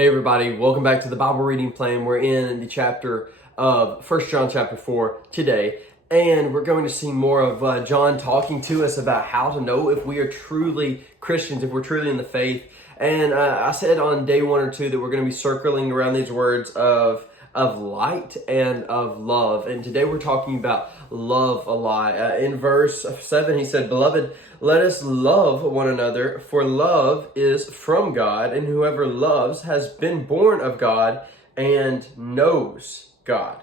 Hey everybody, welcome back to the Bible reading plan. We're in the chapter of 1 John chapter 4 today, and we're going to see more of John talking to us about how to know if we are truly Christians, if we're truly in the faith. And I said on day 1 or 2 that we're going to be circling around these words of light and of love. And today we're talking about love a lot. In verse 7, he said, "Beloved, let us love one another, for love is from God, and whoever loves has been born of God and knows God.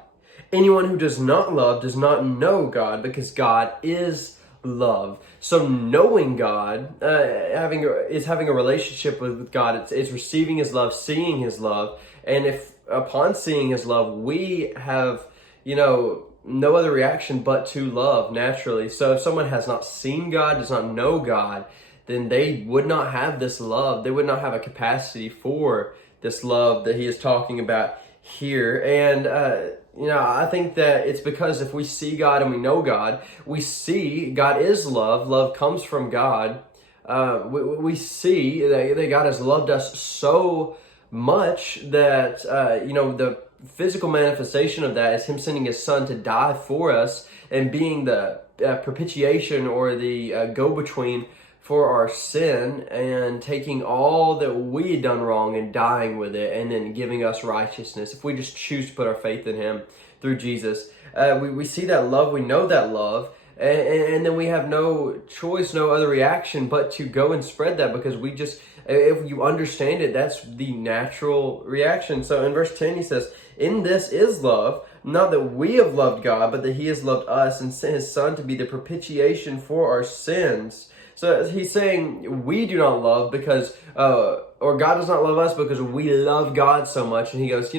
Anyone who does not love does not know God, because God is love." So knowing God, having a relationship with God. It's receiving His love, seeing His love, and if upon seeing His love, we have, no other reaction but to love naturally. So if someone has not seen God, does not know God, then they would not have this love. They would not have a capacity for this love that he is talking about here. And, I think that it's because if we see God and we know God, we see God is love. Love comes from God. We see that God has loved us so much that, the physical manifestation of that is Him sending His Son to die for us and being the propitiation or the go-between for our sin, and taking all that we had done wrong and dying with it, and then giving us righteousness if we just choose to put our faith in Him through Jesus. We see that love, we know that love, and then we have no choice, no other reaction but to go and spread that, because if you understand it, that's the natural reaction. So in verse 10 he says, "In this is love, not that we have loved God, but that He has loved us and sent His Son to be the propitiation for our sins." So he's saying we do not love because, or God does not love us because we love God so much. And he goes,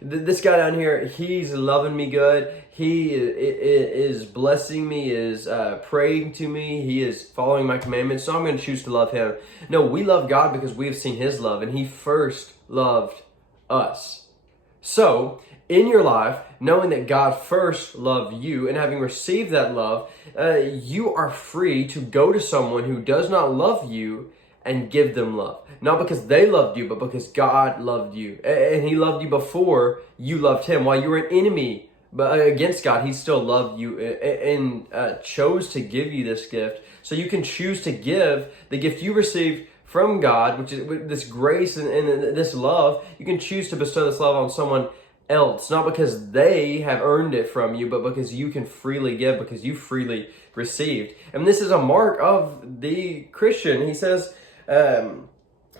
this guy down here, he's loving me good. He is blessing me, is praying to me. He is following my commandments. So I'm going to choose to love him. No, we love God because we have seen His love, and He first loved us. So in your life, knowing that God first loved you and having received that love, you are free to go to someone who does not love you and give them love. Not because they loved you, but because God loved you. And He loved you before you loved Him. While you were an enemy against God, He still loved you and chose to give you this gift. So you can choose to give the gift you received from God, which is this grace and this love. You can choose to bestow this love on someone else, not because they have earned it from you, but because you can freely give, because you freely received. And this is a mark of the Christian. He says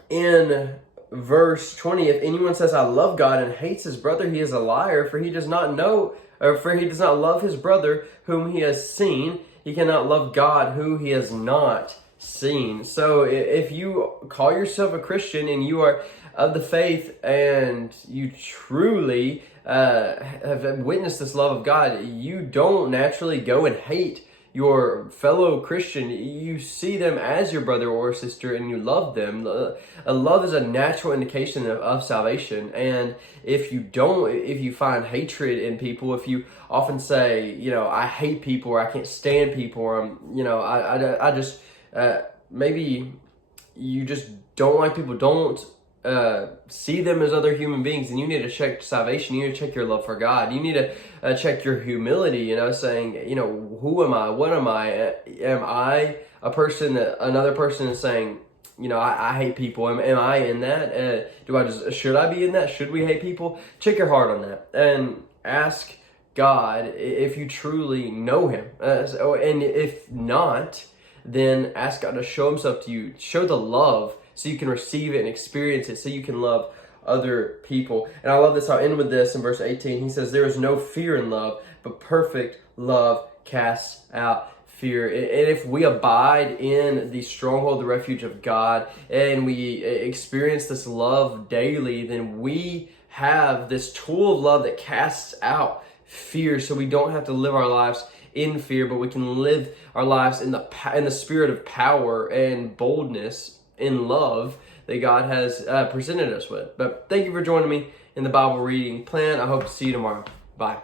in verse 20, "If anyone says, 'I love God,' and hates his brother, he is a liar, for he does not love his brother whom he has seen. He cannot love God who he has not seen." So if you call yourself a Christian and you are of the faith and you truly have witnessed this love of God, you don't naturally go and hate your fellow Christian. You see them as your brother or sister and you love them. Love is a natural indication of salvation. And if you find hatred in people, if you often say, "I hate people," or "I can't stand people," or I just maybe you just don't like people, don't see them as other human beings, and you need to check salvation. You need to check your love for God. You need to check your humility, saying, who am I? What am I? Am I a person that another person is saying, I hate people? Am I in that? Should I be in that? Should we hate people? Check your heart on that and ask God if you truly know Him. And if not, then ask God to show Himself to you, show the love, so you can receive it and experience it, so you can love other people. And I love this. I'll end with this in verse 18. He says, "There is no fear in love, but perfect love casts out fear." And if we abide in the stronghold, the refuge of God, and we experience this love daily, then we have this tool of love that casts out fear, so we don't have to live our lives in fear, but we can live our lives in the spirit of power and boldness in love that God has presented us with. But thank you for joining me in the Bible reading plan. I hope to see you tomorrow. Bye.